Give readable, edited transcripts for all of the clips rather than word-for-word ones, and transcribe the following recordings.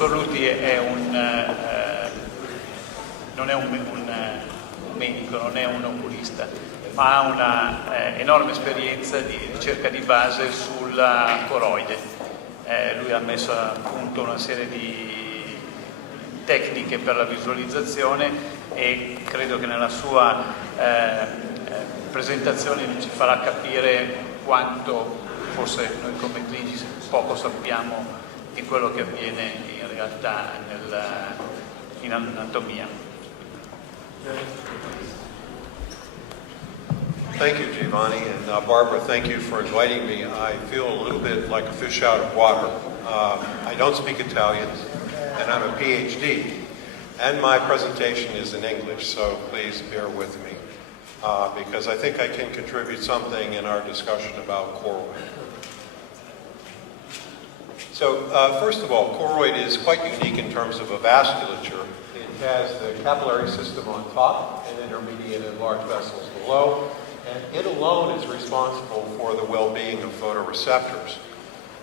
professor Lutty non è un medico, non è un oculista, ma ha una enorme esperienza di ricerca di base sulla coroide. Lui ha messo a punto una serie di tecniche per la visualizzazione e credo che nella sua presentazione ci farà capire quanto forse noi come clinici poco sappiamo di quello che avviene in realtà in anatomia. Thank you, Giovanni, and Barbara, thank you for inviting me. I feel a little bit like a fish out of water. I don't speak Italian, and I'm a PhD, and my presentation is in English, so please bear with me, because I think I can contribute something in our discussion about choroid. So, first of all, choroid is quite unique in terms of a vasculature. It has the capillary system on top and intermediate and large vessels below, and it alone is responsible for the well-being of photoreceptors.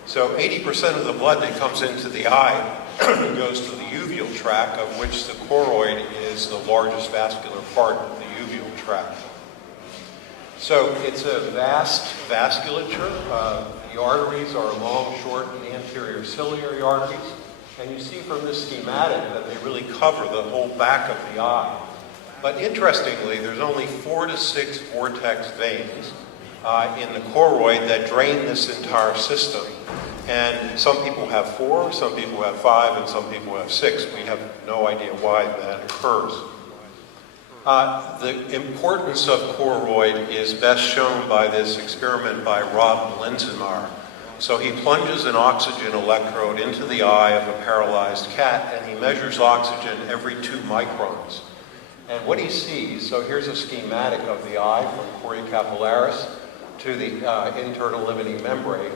So 80% of the blood that comes into the eye goes to the uveal tract, of which the choroid is the largest vascular part of the uveal tract. So it's a vast vasculature. The arteries are long, short, and anterior ciliary arteries. And you see from this schematic that they really cover the whole back of the eye. But interestingly, there's only 4 to 6 vortex veins in the choroid that drain this entire system. And some people have 4, some people have 5, and some people have 6. We have no idea why that occurs. The importance of choroid is best shown by this experiment by Rob Linsenmayer. So he plunges an oxygen electrode into the eye of a paralyzed cat, and he measures oxygen every 2 microns. And what he sees, so here's a schematic of the eye from choroid capillaris to the internal limiting membrane,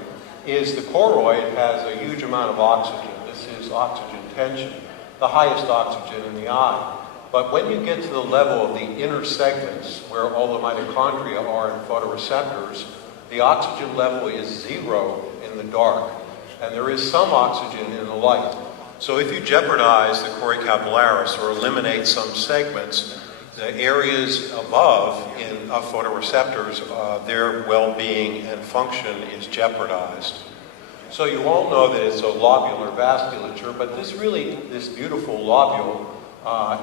is the choroid has a huge amount of oxygen. This is oxygen tension, the highest oxygen in the eye. But when you get to the level of the inner segments, where all the mitochondria are in photoreceptors, the oxygen level is 0 in the dark, and there is some oxygen in the light. So if you jeopardize the choroid capillaris or eliminate some segments, the areas above of photoreceptors, their well-being and function is jeopardized. So you all know that it's a lobular vasculature, but this beautiful lobule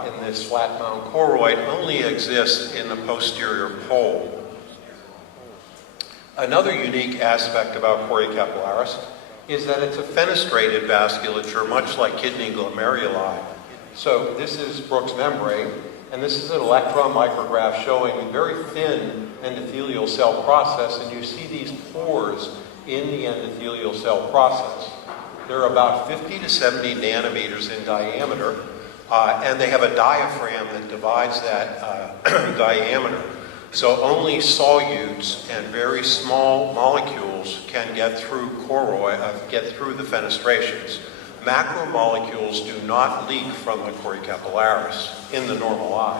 in this flat mound choroid only exists in the posterior pole. Another unique aspect about choroid capillaris is that it's a fenestrated vasculature, much like kidney glomeruli. So this is Brooks membrane, and this is an electron micrograph showing a very thin endothelial cell process, and you see these pores in the endothelial cell process. They're about 50 to 70 nanometers in diameter, and they have a diaphragm that divides that diameter. So only solutes and very small molecules can get through get through the fenestrations. Macromolecules do not leak from the choroid capillaris in the normal eye.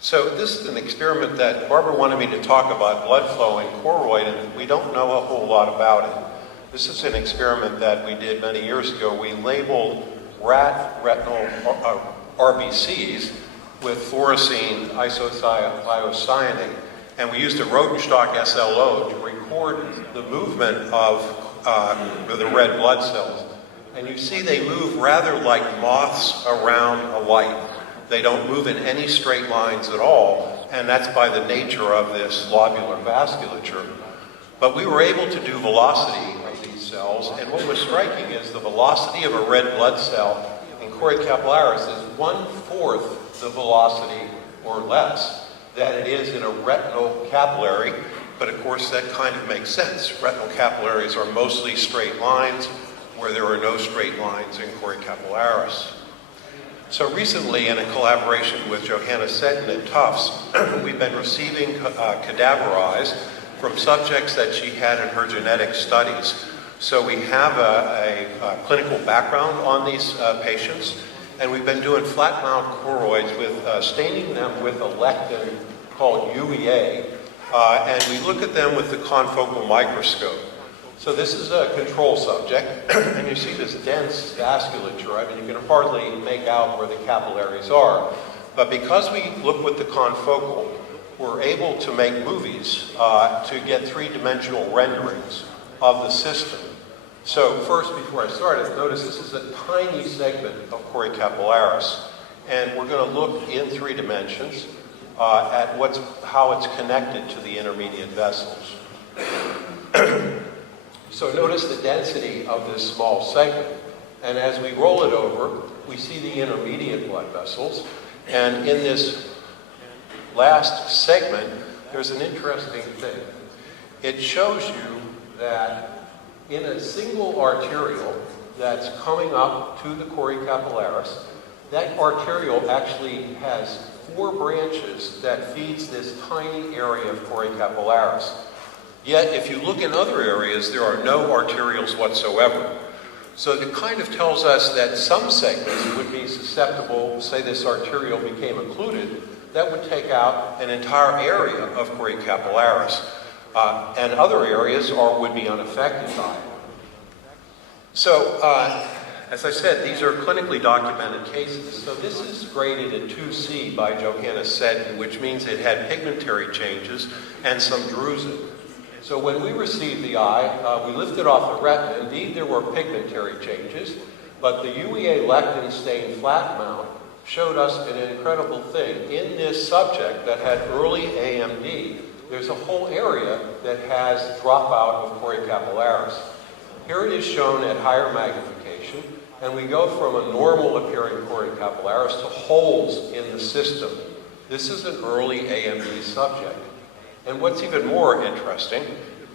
So this is an experiment that Barbara wanted me to talk about, blood flow in choroid, and we don't know a whole lot about it. This is an experiment that we did many years ago. We labeled rat retinal RBCs with fluorescein isothiocyanate, and we used a Rodenstock SLO to record the movement of the red blood cells. And you see they move rather like moths around a light. They don't move in any straight lines at all, and that's by the nature of this lobular vasculature. But we were able to do velocity of these cells, and what was striking is the velocity of a red blood cell in choroid capillaris is 1/4 the velocity or less that it is in a retinal capillary, but of course that kind of makes sense. Retinal capillaries are mostly straight lines, where there are no straight lines in choroid capillaris. So recently, in a collaboration with Johanna Seton at Tufts, we've been receiving cadaver eyes from subjects that she had in her genetic studies. So we have a clinical background on these patients, and we've been doing flat mount choroids with staining them with a lectin called UEA, and we look at them with the confocal microscope. So this is a control subject, and you see this dense vasculature. I mean, you can hardly make out where the capillaries are. But because we look with the confocal, we're able to make movies to get three-dimensional renderings of the system. So first, before I start, notice this is a tiny segment of choriocapillaris, and we're going to look in 3 dimensions at how it's connected to the intermediate vessels. So notice the density of this small segment, and as we roll it over, we see the intermediate blood vessels, and in this last segment, there's an interesting thing. It shows you that in a single arteriole that's coming up to the choriocapillaris, that arteriole actually has 4 branches that feeds this tiny area of choriocapillaris. Yet, if you look in other areas, there are no arterioles whatsoever. So it kind of tells us that some segments would be susceptible, say this arteriole became occluded, that would take out an entire area of choriocapillaris, and other areas would be unaffected by it. So, as I said, these are clinically documented cases. So this is graded a 2C by Johannes Seddon, which means it had pigmentary changes and some drusen. So when we received the eye, we lifted off the retina. Indeed, there were pigmentary changes, but the UEA lectin stained flat mount showed us an incredible thing. In this subject that had early AMD, there's a whole area that has dropout of choriocapillaris. Here it is shown at higher magnification, and we go from a normal appearing choriocapillaris to holes in the system. This is an early AMD subject. And what's even more interesting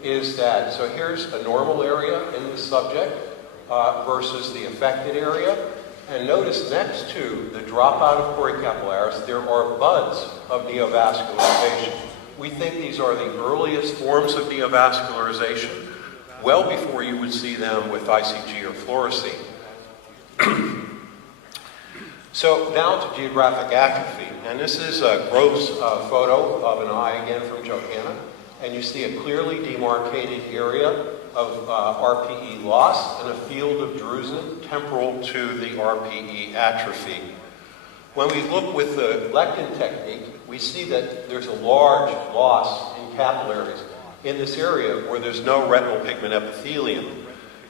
is that, so here's a normal area in the subject versus the affected area. And notice next to the dropout of choriocapillaris, there are buds of neovascularization. We think these are the earliest forms of neovascularization, well before you would see them with ICG or fluorescein. So now to geographic atrophy, and this is a gross photo of an eye again from Johanna, and you see a clearly demarcated area of RPE loss and a field of drusen temporal to the RPE atrophy. When we look with the lectin technique, we see that there's a large loss in capillaries in this area where there's no retinal pigment epithelium.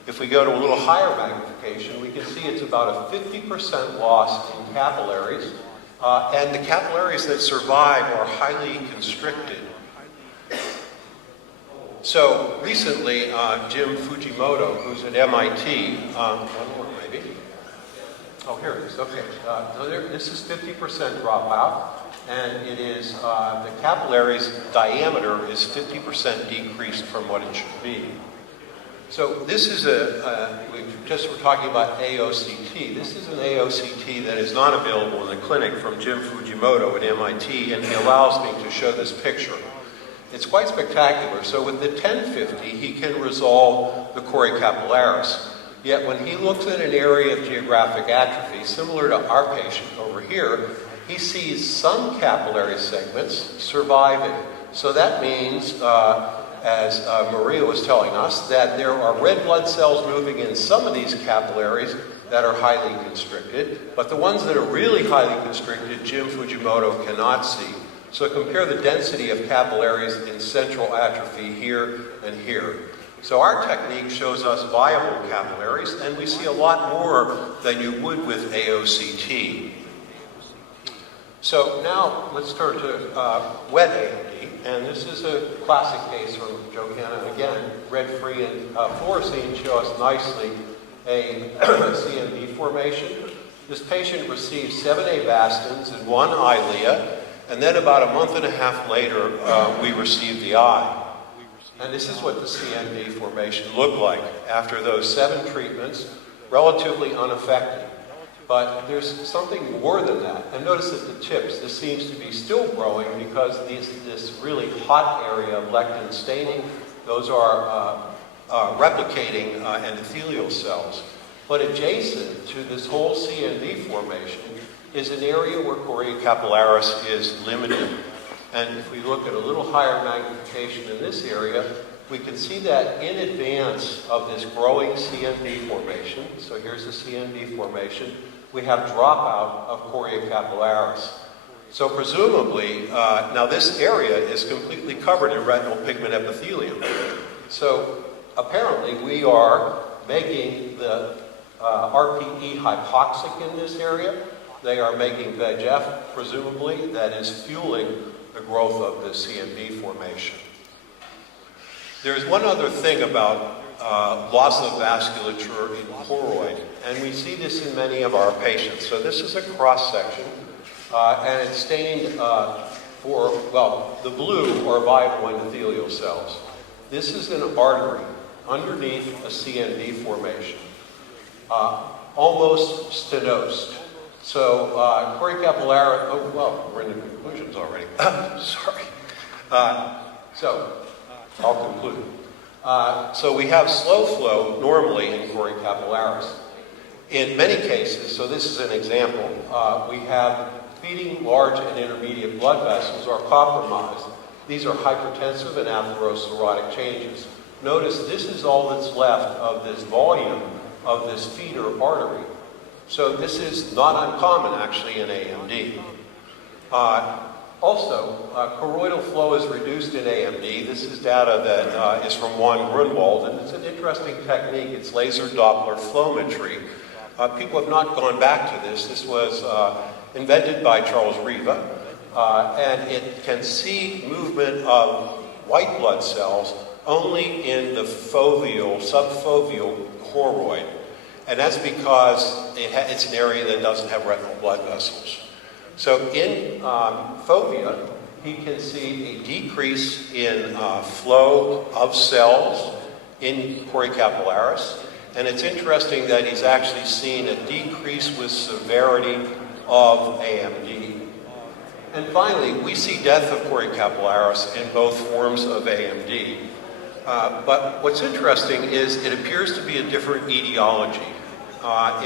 If we go to a little higher magnification, we can see it's about a 50% loss in capillaries, and the capillaries that survive are highly constricted. So recently, Jim Fujimoto, who's at MIT, one more maybe. Oh, here it is. Okay, this is 50% dropout, and it is the capillaries diameter is 50% decreased from what it should be. So this is we were talking about AOCT. This is an AOCT that is not available in the clinic from Jim Fujimoto at MIT, and he allows me to show this picture. It's quite spectacular. So with the 1050, he can resolve the choriocapillaris. Yet when he looks at an area of geographic atrophy, similar to our patient over here, he sees some capillary segments surviving. So that means, as Maria was telling us, that there are red blood cells moving in some of these capillaries that are highly constricted, but the ones that are really highly constricted, Jim Fujimoto cannot see. So compare the density of capillaries in central atrophy here and here. So our technique shows us viable capillaries, and we see a lot more than you would with AOCT. So now let's turn to wet AMD, and this is a classic case from Johanna. Again, red-free and fluorescein show us nicely a CNV formation. This patient received 7 avastins and 1 Eylea, and then about a month and a half later, we received the eye. And this is what the CNV formation looked like after those 7 treatments, relatively unaffected. But there's something more than that. And notice that the tips, this seems to be still growing because this really hot area of lectin staining, those are replicating endothelial cells. But adjacent to this whole CNV formation is an area where choriocapillaris is limited. And if we look at a little higher magnification in this area, we can see that in advance of this growing CNV formation, so here's the CNV formation, we have dropout of choriocapillaris. So presumably, now this area is completely covered in retinal pigment epithelium. So apparently we are making the RPE hypoxic in this area. They are making VEGF, presumably, that is fueling the growth of the CNV formation. There's one other thing about loss of vasculature in choroid, and we see this in many of our patients. So this is a cross-section, and it's stained for, well, the blue are viable endothelial cells. This is an artery underneath a CNV formation, almost stenosed. So choriocapillaris, oh, well, we're in the conclusions already. Sorry. So I'll conclude. So we have slow flow normally in choriocapillaris. In many cases, so this is an example, we have feeding large and intermediate blood vessels are compromised. These are hypertensive and atherosclerotic changes. Notice this is all that's left of this volume of this feeder artery. So this is not uncommon actually in AMD. Also, choroidal flow is reduced in AMD. This is data that is from Juan Grunwald, and it's an interesting technique. It's laser Doppler flowmetry. People have not gone back to this. This was invented by Charles Riva, and it can see movement of white blood cells only in the foveal, subfoveal choroid. And that's because it's an area that doesn't have retinal blood vessels. So in fovea, he can see a decrease in flow of cells in choriocapillaris. And it's interesting that he's actually seen a decrease with severity of AMD. And finally, we see death of choriocapillaris in both forms of AMD. But what's interesting is it appears to be a different etiology.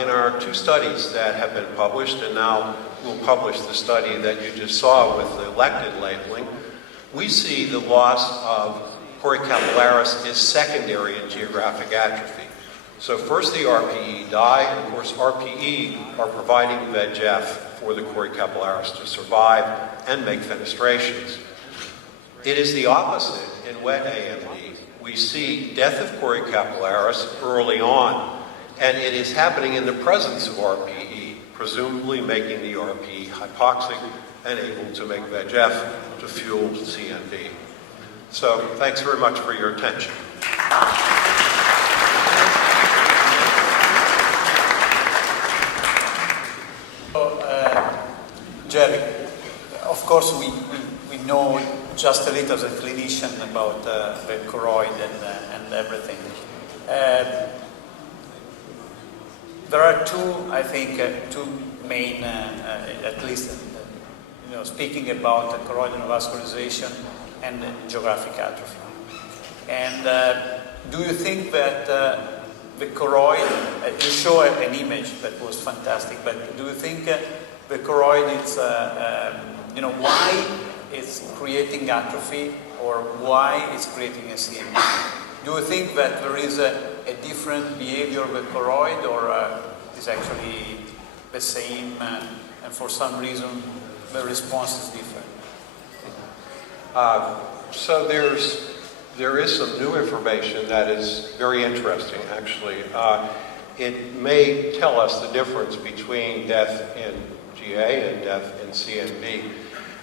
In our two studies that have been published, and now we'll publish the study that you just saw with the elected labeling, we see the loss of choriocapillaris is secondary in geographic atrophy. So first the RPE die, and of course RPE are providing VEGF for the choriocapillaris to survive and make fenestrations. It is the opposite in wet AMD. We see death of choriocapillaris early on, and it is happening in the presence of RPE, presumably making the RPE hypoxic and able to make VEGF to fuel CNV. So thanks very much for your attention. Jerry, of course we know just a little as a clinician about the choroid and everything. There are two, I think, two main, at least, speaking about choroidal neovascularization and geographic atrophy. And do you think that the choroid, you show an image that was fantastic, but do you think the choroid is, why it's creating atrophy or why it's creating a CNV? Do you think that there is a different behavior of the choroid, or is actually the same, and for some reason the response is different? So there is some new information that is very interesting, actually. It may tell us the difference between death in GA and death in CNV.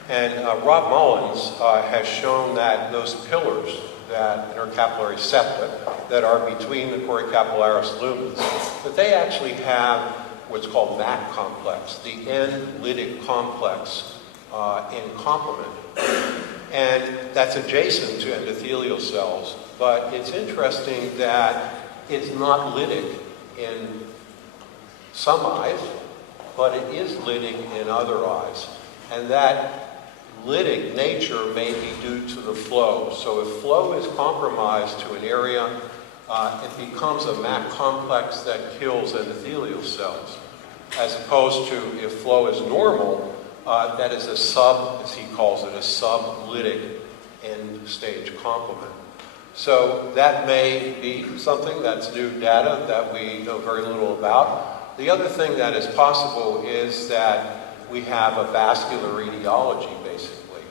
And Rob Mullins has shown that those pillars, that intercapillary septa, that are between the choriocapillaris lumens, that they actually have what's called MAC complex, the end-lytic complex in complement. And that's adjacent to endothelial cells, but it's interesting that it's not lytic in some eyes, but it is lytic in other eyes. And that lytic nature may be due to the flow. So if flow is compromised to an area, it becomes a MAC complex that kills endothelial cells, as opposed to if flow is normal, that is a as he calls it, a sublytic end-stage complement. So that may be something that's new data that we know very little about. The other thing that is possible is that we have a vascular etiology, basically.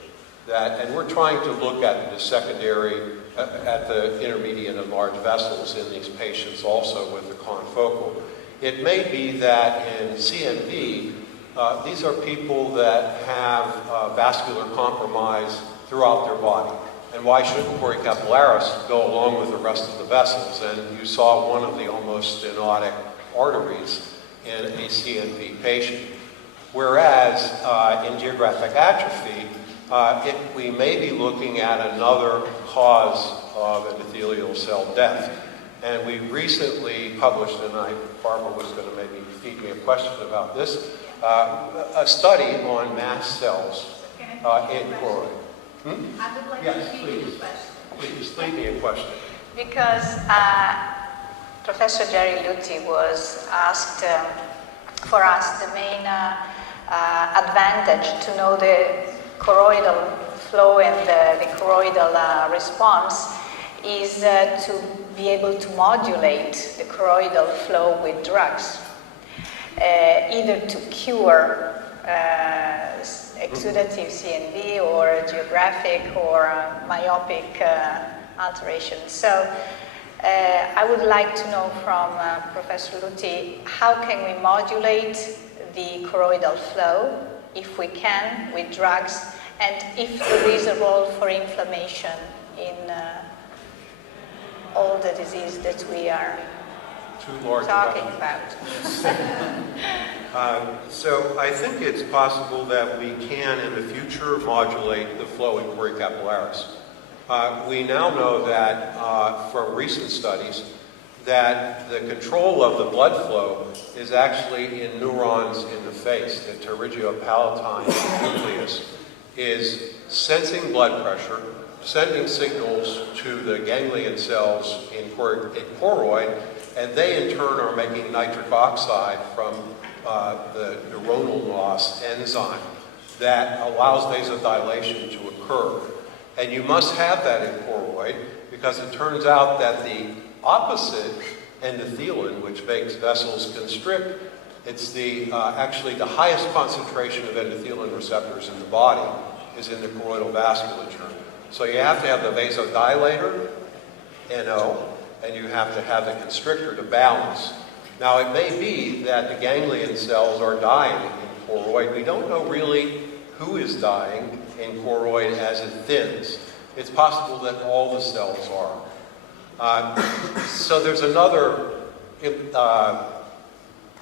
And we're trying to look at the secondary, at the intermediate and large vessels in these patients also with the confocal. It may be that in CNV, these are people that have vascular compromise throughout their body. And why shouldn't choriocapillaris go along with the rest of the vessels? And you saw one of the almost stenotic arteries in a CNV patient. Whereas in geographic atrophy, we may be looking at another cause of endothelial cell death. And we recently published, and Barbara was going to maybe feed me a question about this, a study on mast cells in choroid. I would like Yes, to feed you a question. Please, feed me a question. Because Professor Dr Lutty was asked for us the main advantage to know the choroidal flow and the choroidal response is to be able to modulate the choroidal flow with drugs, either to cure exudative CNV or geographic or myopic alteration. So I would like to know from Professor Lutty, how can we modulate the choroidal flow, if we can, with drugs, and if there is a role for inflammation in all the disease that we are talking about. So I think it's possible that we can, in the future, modulate the flow in choriocapillaris. We now know that from recent studies that the control of the blood flow is actually in neurons in the face. The pterygopalatine nucleus is sensing blood pressure, sending signals to the ganglion cells in choroid, and they in turn are making nitric oxide from the neuronal loss enzyme that allows vasodilation to occur. And you must have that in choroid because it turns out that the opposite endothelin, which makes vessels constrict, it's actually the highest concentration of endothelin receptors in the body is in the choroidal vasculature. So you have to have the vasodilator, NO, and you have to have the constrictor to balance. Now it may be that the ganglion cells are dying in choroid. We don't know really who is dying in choroid as it thins. It's possible that all the cells are. So there's another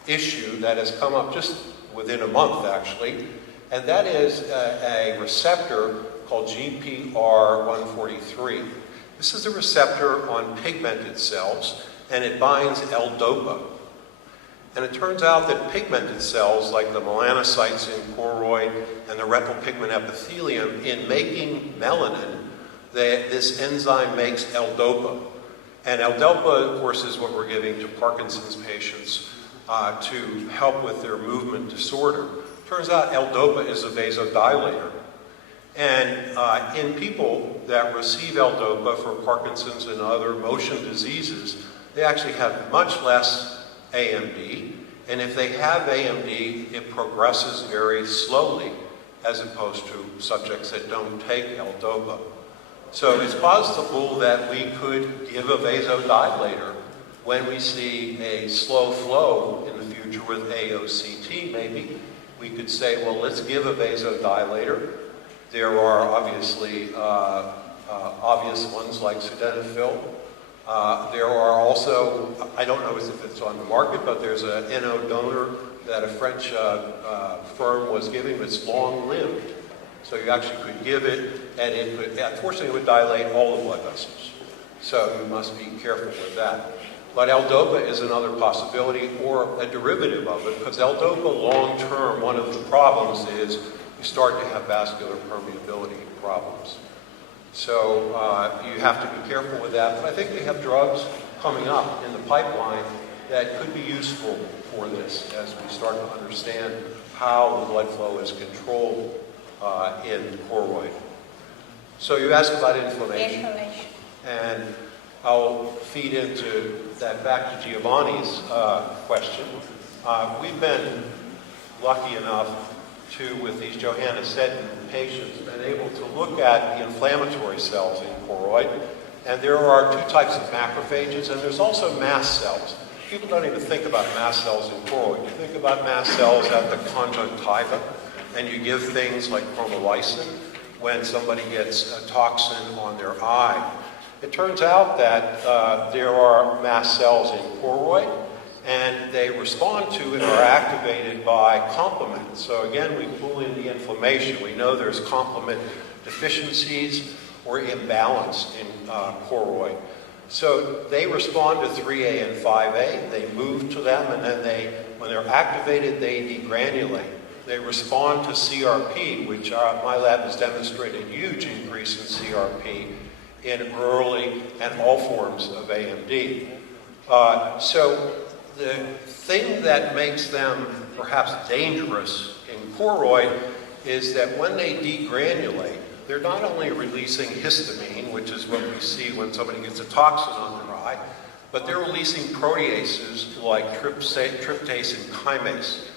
issue that has come up just within a month actually, and that is a receptor called GPR143. This is a receptor on pigmented cells, and it binds L-DOPA. And it turns out that pigmented cells, like the melanocytes in choroid and the retinal pigment epithelium, in making melanin, this enzyme makes L-DOPA. And L-DOPA, of course, is what we're giving to Parkinson's patients to help with their movement disorder. Turns out L-DOPA is a vasodilator. And in people that receive L-DOPA for Parkinson's and other motion diseases, they actually have much less AMD. And if they have AMD, it progresses very slowly as opposed to subjects that don't take L-DOPA. So it's possible that we could give a vasodilator when we see a slow flow in the future with AOCT maybe. We could say, well, let's give a vasodilator. There are obviously obvious ones like sildenafil. There are also, I don't know if it's on the market, but there's a NO donor that a French firm was giving that's long-lived. So you actually could give it, and it could, unfortunately, it would dilate all the blood vessels. So you must be careful with that. But L-DOPA is another possibility, or a derivative of it, because L-DOPA long-term, one of the problems is you start to have vascular permeability problems. So you have to be careful with that. But I think we have drugs coming up in the pipeline that could be useful for this as we start to understand how the blood flow is controlled in choroid. So you asked about inflammation. And I'll feed into that back to Giovanni's question. We've been lucky enough to, with these Johannes-Sedin patients, been able to look at the inflammatory cells in choroid. And there are two types of macrophages, and there's also mast cells. People don't even think about mast cells in choroid. You think about mast cells at the conjunctiva, and you give things like chromolysin when somebody gets a toxin on their eye. It turns out that there are mast cells in choroid, and they respond to it or are activated by complement. So again, we pull in the inflammation. We know there's complement deficiencies or imbalance in choroid. So they respond to 3A and 5A. They move to them, and then when they're activated, they degranulate. They respond to CRP, which my lab has demonstrated a huge increase in CRP in early and all forms of AMD. So the thing that makes them perhaps dangerous in choroid is that when they degranulate, they're not only releasing histamine, which is what we see when somebody gets a toxin on their eye, but they're releasing proteases like tryptase and chymase.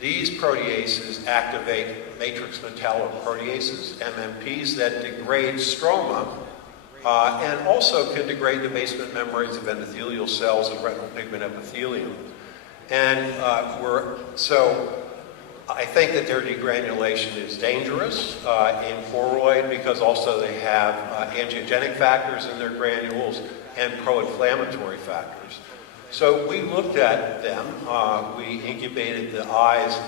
These proteases activate matrix metalloproteases, MMPs, that degrade stroma, and also can degrade the basement membranes of endothelial cells and retinal pigment epithelium. And so I think that their degranulation is dangerous in choroid because also they have angiogenic factors in their granules and pro-inflammatory factors. So we looked at them. We incubated the eyes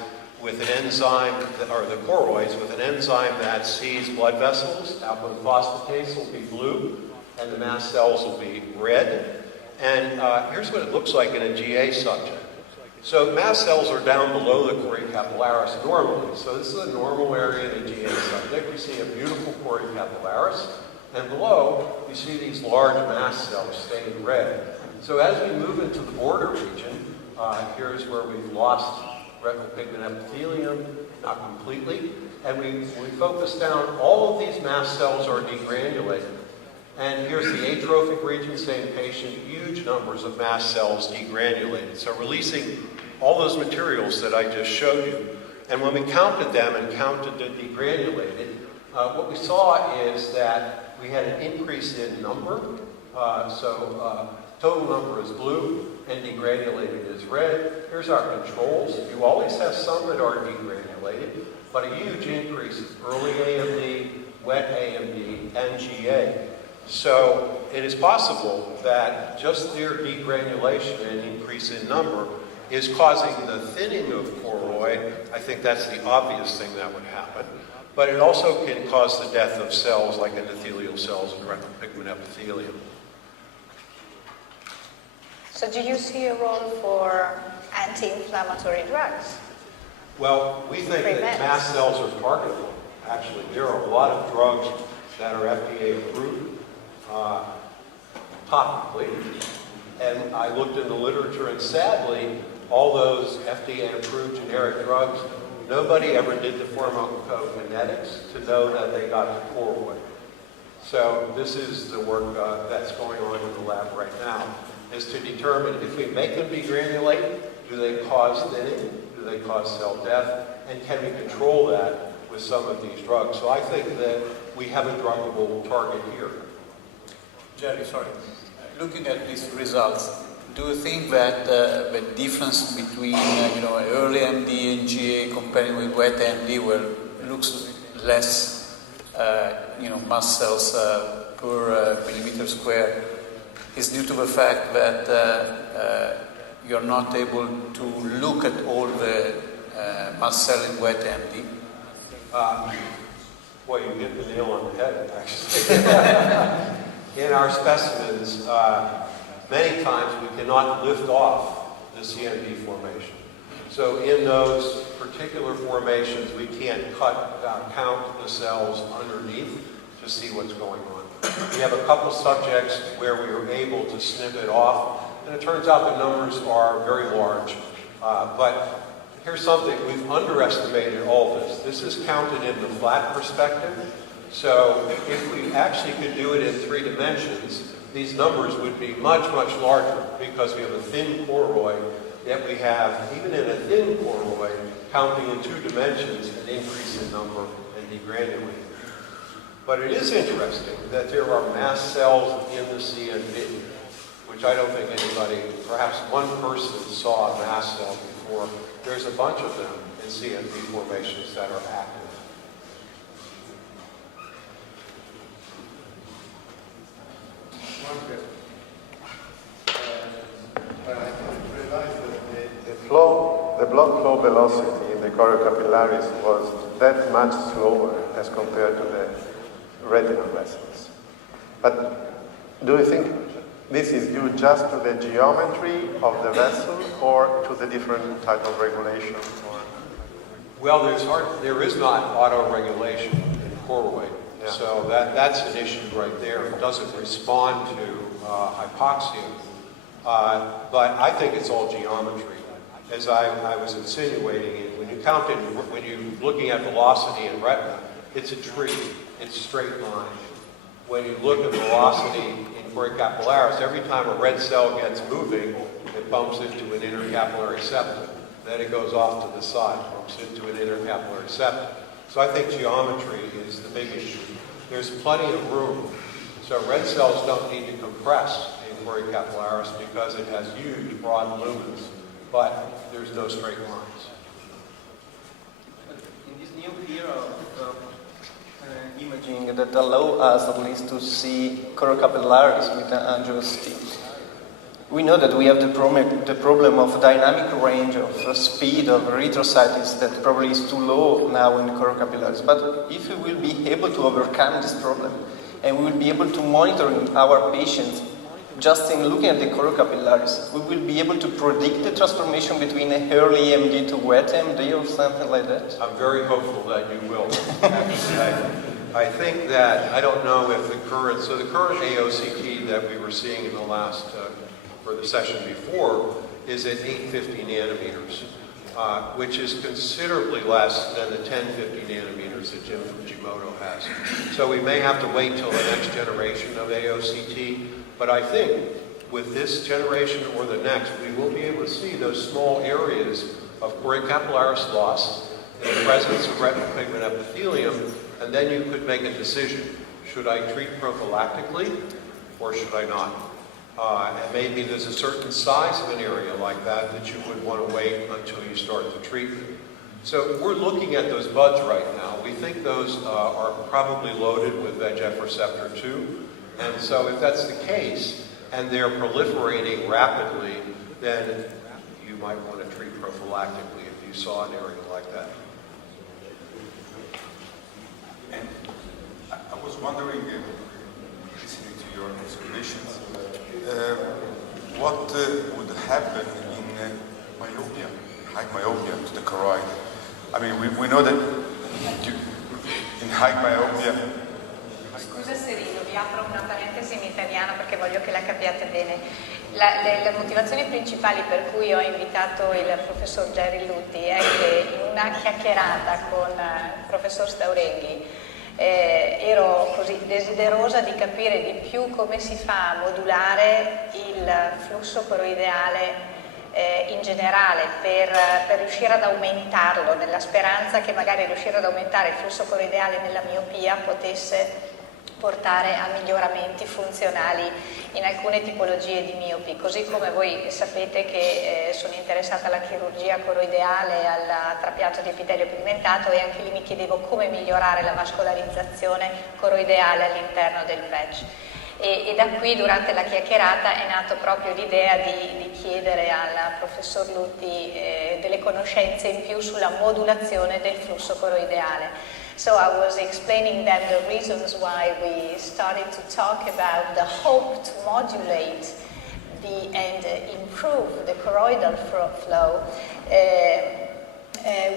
with an enzyme, or the choroids, with an enzyme that sees blood vessels. Alkaline phosphatase will be blue, and the mast cells will be red. And here's what it looks like in a GA subject. So mast cells are down below the choriocapillaris normally. So this is a normal area in a GA subject. You see a beautiful choriocapillaris, and below you see these large mast cells stained red. So as we move into the border region, here's where we've lost retinal pigment epithelium, not completely, and we focus down, all of these mast cells are degranulated. And here's the atrophic region, same patient, huge numbers of mast cells degranulated. So releasing all those materials that I just showed you. And when we counted them and counted the degranulated, what we saw is that we had an increase in number. Total number is blue and degranulated is red. Here's our controls. You always have some that are degranulated, but a huge increase in early AMD, wet AMD, and GA. So it is possible that just their degranulation and increase in number is causing the thinning of choroid. I think that's the obvious thing that would happen. But it also can cause the death of cells like endothelial cells and retinal pigment epithelium. So do you see a role for anti-inflammatory drugs? Well, we think that mast cells are targetable. Actually, there are a lot of drugs that are FDA approved topically. And I looked in the literature, and sadly, all those FDA-approved generic drugs, nobody ever did the pharmacokinetics to know that they got to choroid. So this is the work that's going on in the lab right now, is to determine if we make them degranulate, do they cause thinning, do they cause cell death, and can we control that with some of these drugs? So I think that we have a druggable target here. Jerry, sorry. Looking at these results, do you think that the difference between early AMD and GA compared with wet AMD, where it looks less mast cells per millimeter square, is due to the fact that you're not able to look at all the mast cell in wet AMD? Well, you hit the nail on the head, actually. In our specimens, many times we cannot lift off the CNV formation. So in those particular formations, we can't count the cells underneath to see what's going on. We have a couple subjects where we were able to snip it off, and it turns out the numbers are very large. But here's something, we've underestimated all this. This is counted in the flat perspective, So if we actually could do it in 3 dimensions, these numbers would be much, much larger because we have a thin choroid, yet we have, even in a thin choroid, counting in 2 dimensions, an increase in number and degranulating. But it is interesting that there are mast cells in the CNV, which I don't think anybody, perhaps one person saw a mast cell before. There's a bunch of them in CNV formations that are active. I realized that the blood flow velocity in the choriocapillaris was that much slower as compared to the retinal vessels. But do you think this is due just to the geometry of the vessel or to the different type of regulation? Well, there is not autoregulation in choroid. Yeah. So that's an issue right there. It doesn't respond to hypoxia. But I think it's all geometry. As I was insinuating, when you're looking at velocity in retina, it's a tree. It's a straight line. When you look at velocity in choriocapillaris, every time a red cell gets moving, it bumps into an intercapillary septum. Then it goes off to the side, bumps into an intercapillary septum. So I think geometry is the big issue. There's plenty of room. So red cells don't need to compress in choriocapillaris because it has huge, broad lumens, but there's no straight lines. In this new era of imaging that allow us at least to see choriocapillaris with an angiosty, we know that we have the problem of dynamic range of speed of erythrocytes that probably is too low now in the choriocapillaris. But if we will be able to overcome this problem and we will be able to monitor our patients just in looking at the choriocapillaris, we will be able to predict the transformation between a early AMD to wet AMD or something like that? I'm very hopeful that you will. I think that, I don't know if the current AOCT that we were seeing in the last for the session before is at 850 nanometers, which is considerably less than the 1050 nanometers that Jim Fujimoto has. So we may have to wait till the next generation of AOCT, but I think with this generation or the next, we will be able to see those small areas of choriocapillaris loss in the presence of retinal pigment epithelium, and then you could make a decision. Should I treat prophylactically or should I not? And maybe there's a certain size of an area like that that you would want to wait until you start the treatment. So we're looking at those buds right now. We think those are probably loaded with VEGF receptor 2. And so if that's the case, and they're proliferating rapidly, then you might want to treat prophylactically if you saw an area like that. And I was wondering, listening to your explanations, what would happen in myopia, high myopia to the choroid? I mean, we know that in high myopia. Scusa se rido, vi apro una parentesi in italiano perché voglio che la capiate bene. Le motivazioni principali per cui ho invitato il professor Dr Lutty è che in una chiacchierata con il professor Staurenghi ero così desiderosa di capire di più come si fa a modulare il flusso choroideale in generale per riuscire ad aumentarlo, nella speranza che magari riuscire ad aumentare il flusso choroideale nella miopia potesse portare a miglioramenti funzionali in alcune tipologie di miopi, così come voi sapete che sono interessata alla chirurgia choroideale, al trapianto di epitelio pigmentato, e anche lì mi chiedevo come migliorare la vascolarizzazione choroideale all'interno del patch. E da qui, durante la chiacchierata, è nato proprio l'idea di chiedere al professor Lutty delle conoscenze in più sulla modulazione del flusso choroideale. So I was explaining them the reasons why we started to talk about the hope to modulate and improve the choroidal flow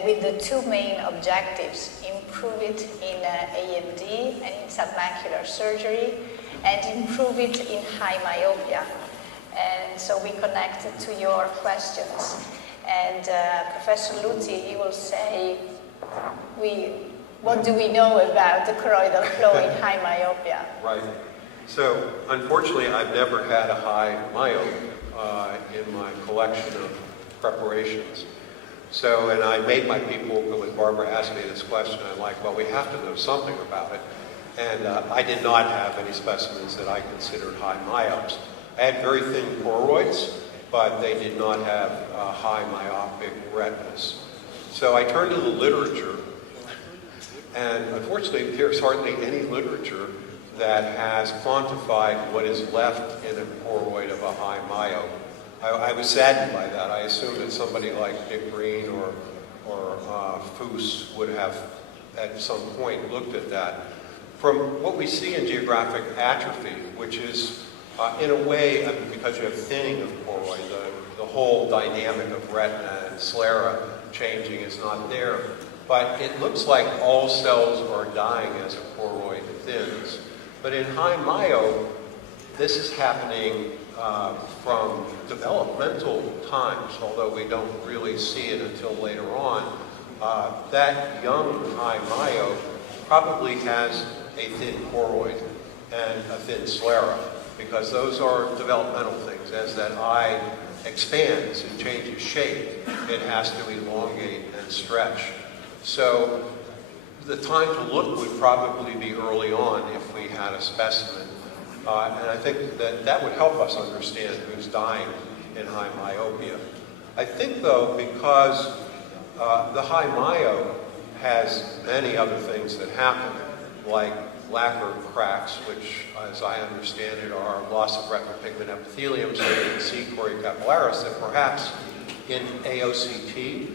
with the two main objectives: improve it in AMD and in submacular surgery, and improve it in high myopia. And so we connected to your questions. And Professor Lutty, he will say, what do we know about the choroidal flow in high myopia? Right. So, unfortunately, I've never had a high myope in my collection of preparations. So, and I made my people, when Barbara asked me this question, I'm like, well, we have to know something about it. And I did not have any specimens that I considered high myopes. I had very thin choroids, but they did not have high myopic retinas. So I turned to the literature, and unfortunately, there's hardly any literature that has quantified what is left in a choroid of a high myope. I was saddened by that. I assumed that somebody like Dick Green or Foose would have at some point looked at that. From what we see in geographic atrophy, which is in a way, I mean, because you have thinning of choroid, the whole dynamic of retina and sclera changing is not there. But it looks like all cells are dying as a choroid thins. But in high myope, this is happening from developmental times, although we don't really see it until later on. That young high myope probably has a thin choroid and a thin sclera, because those are developmental things. As that eye expands and changes shape, it has to elongate and stretch. So the time to look would probably be early on if we had a specimen. And I think that would help us understand who's dying in high myopia. I think, though, because the high myope has many other things that happen, like lacquer cracks, which, as I understand it, are loss of retinal pigment epithelium, so you can see choriocapillaris, that perhaps in AOCT,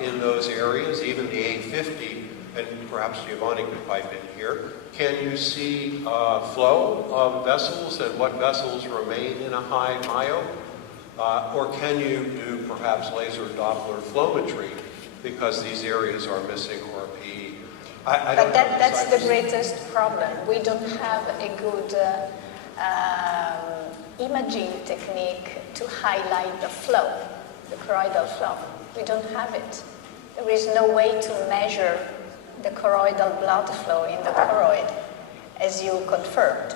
in those areas, even the 850, and perhaps Giovanni could pipe in here, can you see flow of vessels and what vessels remain in a high myope? Or can you do perhaps laser Doppler flowmetry because these areas are missing or PE? But that's the greatest problem. We don't have a good imaging technique to highlight the flow, the choroidal flow. We don't have it. There is no way to measure the choroidal blood flow in the choroid, as you confirmed,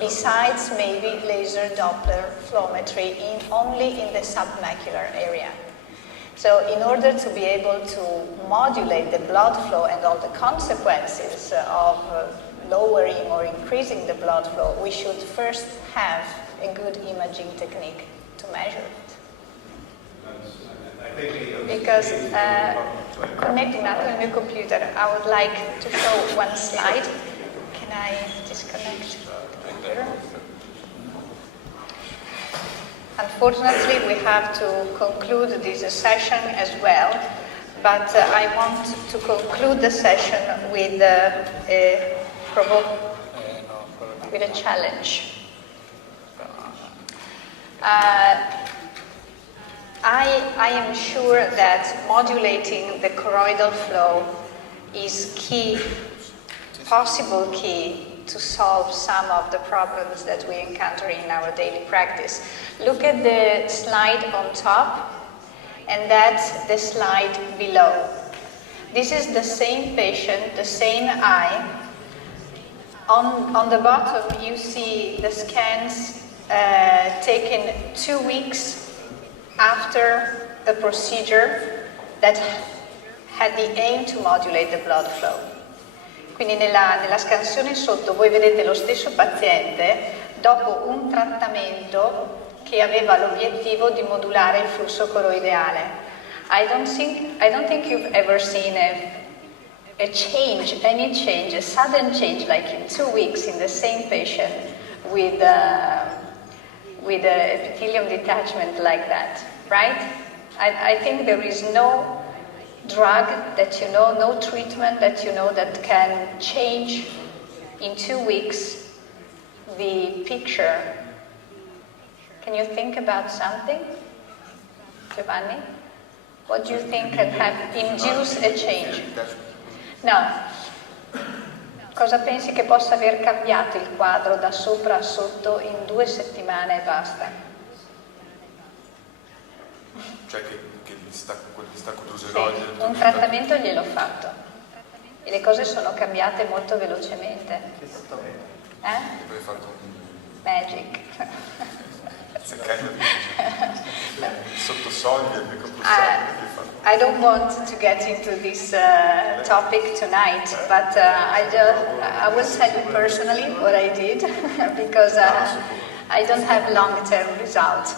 besides maybe laser Doppler flowmetry only in the submacular area. So in order to be able to modulate the blood flow and all the consequences of lowering or increasing the blood flow, we should first have a good imaging technique to measure it. Because connecting that to my computer, I would like to show one slide. Can I disconnect the computer? Unfortunately, we have to conclude this session as well, but I want to conclude the session with a challenge. I am sure that modulating the choroidal flow is key, possible key, to solve some of the problems that we encounter in our daily practice. Look at the slide on top, and that's the slide below. This is the same patient, the same eye. On the bottom, you see the scans taken 2 weeks after a procedure that had the aim to modulate the blood flow. Quindi nella scansione sotto voi vedete lo stesso paziente dopo un trattamento che aveva l'obiettivo di modulare il flusso choroideale. I don't think you've ever seen a change, a sudden change, like in 2 weeks in the same patient with epithelium detachment like that, right? I think there is no drug that you know, no treatment that you know that can change in 2 weeks the picture. Can you think about something, Giovanni? What do you think can have induced a change? No. Cosa pensi che possa aver cambiato il quadro da sopra a sotto in 2 settimane e basta? Cioè che quel distacco druseroide... Sì, un trattamento gliel'ho fatto. e le cose sono cambiate molto velocemente. Magic. Sotto soglia, I don't want to get into this topic tonight, but I will tell you personally what I did because I don't have long-term results.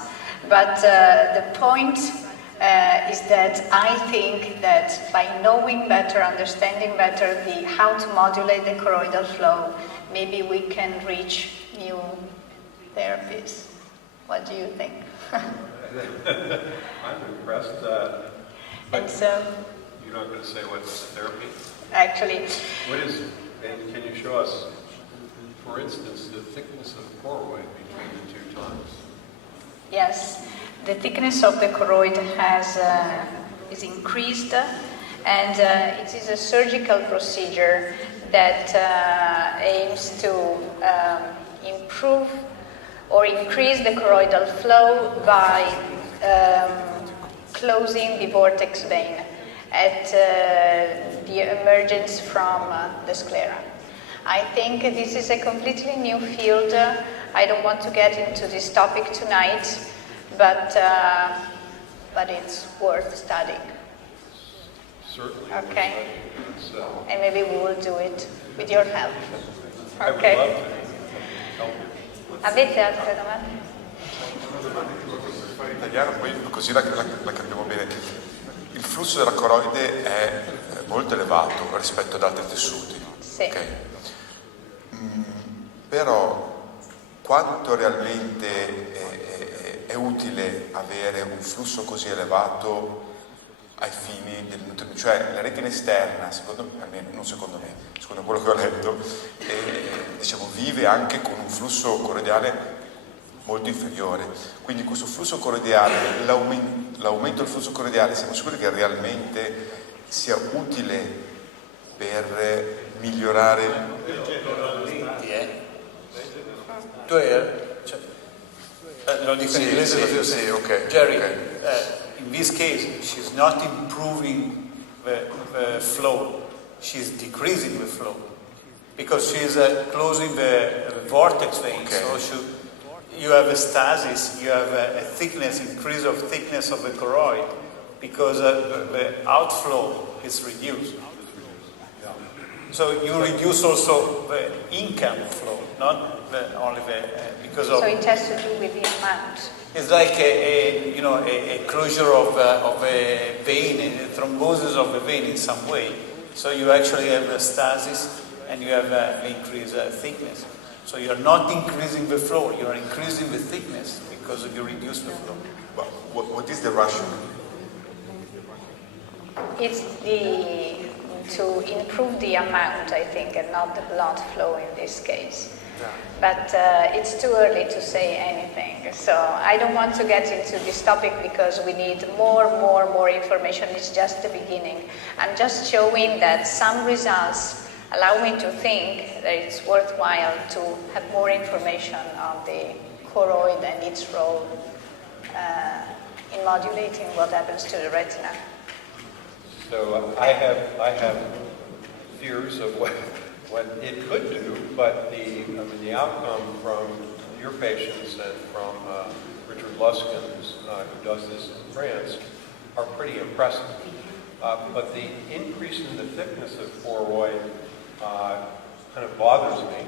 But the point is that I think that by knowing better, understanding better how to modulate the choroidal flow, maybe we can reach new therapies. What do you think? I'm impressed. And so, you're not going to say what's therapy? Actually, What is? And can you show us, for instance, the thickness of the choroid between the two tongues? yes, the thickness of the choroid is increased, and it is a surgical procedure that aims to improve or increase the choroidal flow by closing the vortex vein at the emergence from the sclera. I think this is a completely new field. I don't want to get into this topic tonight, but it's worth studying. Certainly. Okay. And maybe we will do it with your help. Okay. I would love to help you. Avete altre domande? Tagliare poi così la capiamo bene. Il flusso della coroide è molto elevato rispetto ad altri tessuti. Sì. Okay? Però quanto realmente è utile avere un flusso così elevato ai fini del nutrimento? Cioè la retina esterna, almeno non secondo me, secondo quello che ho letto, diciamo, vive anche con un flusso choroidale molto inferiore. Quindi questo flusso choroidale, l'aumento del flusso choroidale, siamo sicuri che realmente sia utile per migliorare? Lo dico in inglese così. Sì, ok. Jerry, okay. in this case, she's not improving the flow, she's decreasing the flow. Because she's closing the vortex vein, Okay. so you have a stasis, you have a thickness, increase of thickness of the choroid, because the outflow is reduced. So you reduce also the income flow, not only because of. So it has to do with the amount. It's like a closure of a vein, a thrombosis of the vein in some way. So you actually have a stasis and you have increased thickness. So you're not increasing the flow, you're increasing the thickness because you reduce the flow. But what is the rationale? It's to improve the amount, I think, and not the blood flow in this case. But it's too early to say anything. So I don't want to get into this topic because we need more information. It's just the beginning. I'm just showing that some results allow me to think that it's worthwhile to have more information on the choroid and its role in modulating what happens to the retina. So I have fears of what it could do, but the outcome from your patients and from Richard Luskin, who does this in France, are pretty impressive. But the increase in the thickness of choroid kind of bothers me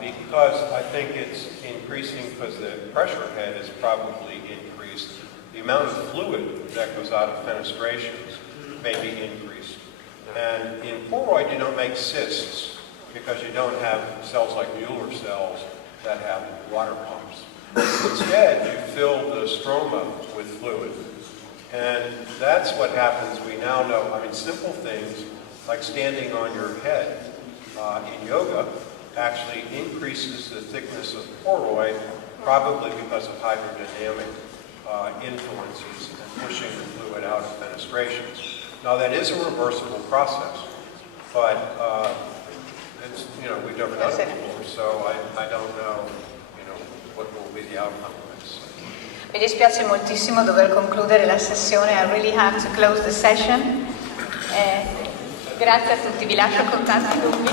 because I think it's increasing because the pressure head is probably increased. The amount of fluid that goes out of fenestrations may be increased. And in choroid, you don't make cysts because you don't have cells like Mueller cells that have water pumps. Instead, you fill the stroma with fluid. And that's what happens. We now know, simple things like standing on your head in yoga actually increases the thickness of choroid, probably because of hydrodynamic influences and pushing the fluid out of fenestrations. Now that is a reversible process, but it's, we've never done it before, so I don't know, what will be the outcome of this. Mi dispiace moltissimo dover concludere la sessione. I really have to close the session. Grazie a tutti, vi lascio con tanti dubbi e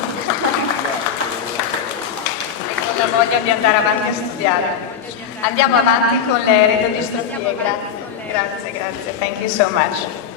con la voglia di andare avanti a studiare. Andiamo avanti con le eredodistrofie, grazie. Thank you so much.